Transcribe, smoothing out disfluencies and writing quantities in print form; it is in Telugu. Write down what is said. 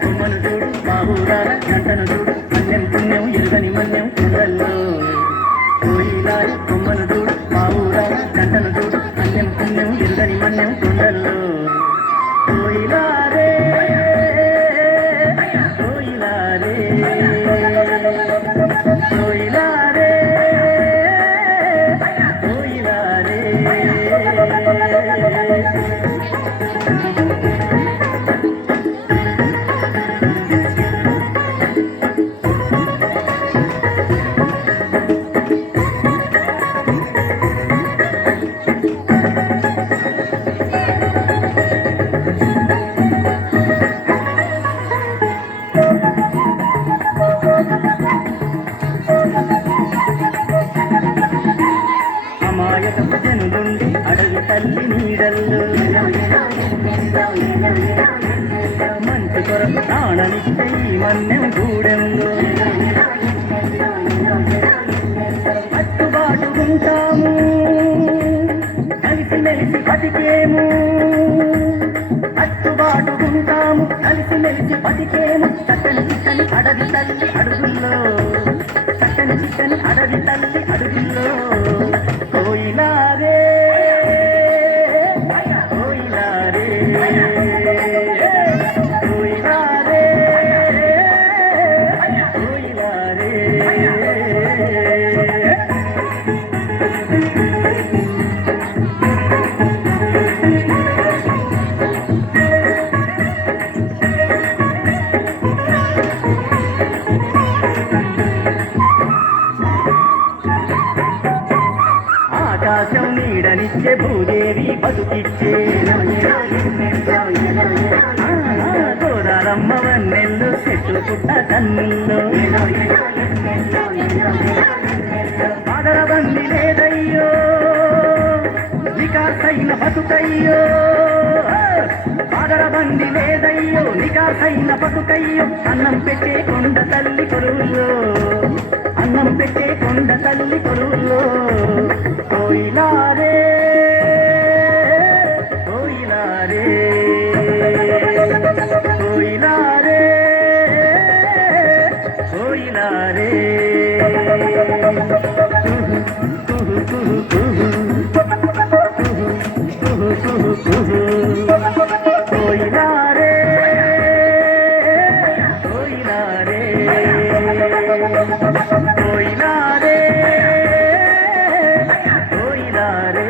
కొమ్మను చూడు బాబురాల గంటను చూడు మన్యం పుణ్యం ఎరుగని మన్యం కుండల్లో కోయిలారి కొమ్మను చూడు బాబురాల గంటను చూడు మన్యం పుణ్యం ఎరుగని మన్యం కుండల్లో కోయిలారే కోయిలారే కోయిలారే కోయిలారే అమాయకపు జనులుండి అడవి తల్లి నీడల్లో మంచి కొరకు ప్రాణమిచ్చే ఈ మన్యం గూడెంలో అట్టుబాటుకుంటాము కలిసి మెలిసి బతికేము అట్టుబాటుకుంటాము కలిసి మెలిసి బతికేము చక్కని చిక్కని అడవి తల్లి అడుగుల్లో చక్కని చిక్కని అడవి తల్లి అడుగుల్లో కోయిలారే కోయిలారే కోయిలారే కోయిలారే ఆకాశం నీడనిచ్చే భూదేవి బతుకిచ్చే గోదారమ్మ వన్నెల్లు చెట్టు పుట్ట కన్నుల్లో పాదరబంది లేదయ్యో నికాసైన బతుకయ్యో పాదరబంది లేదయ్యో నికాసైన బతుకయ్యో అన్నం పెట్టే కొండ తల్లి కొలువుల్లో అన్నం పెట్టే కొండ తల్లి కొలువుల్లో కోయిలారే కోయిలారే కోయిలారే కోయిలారే కోయిలారే కోయిలారే కోయిలారే కోయిలారే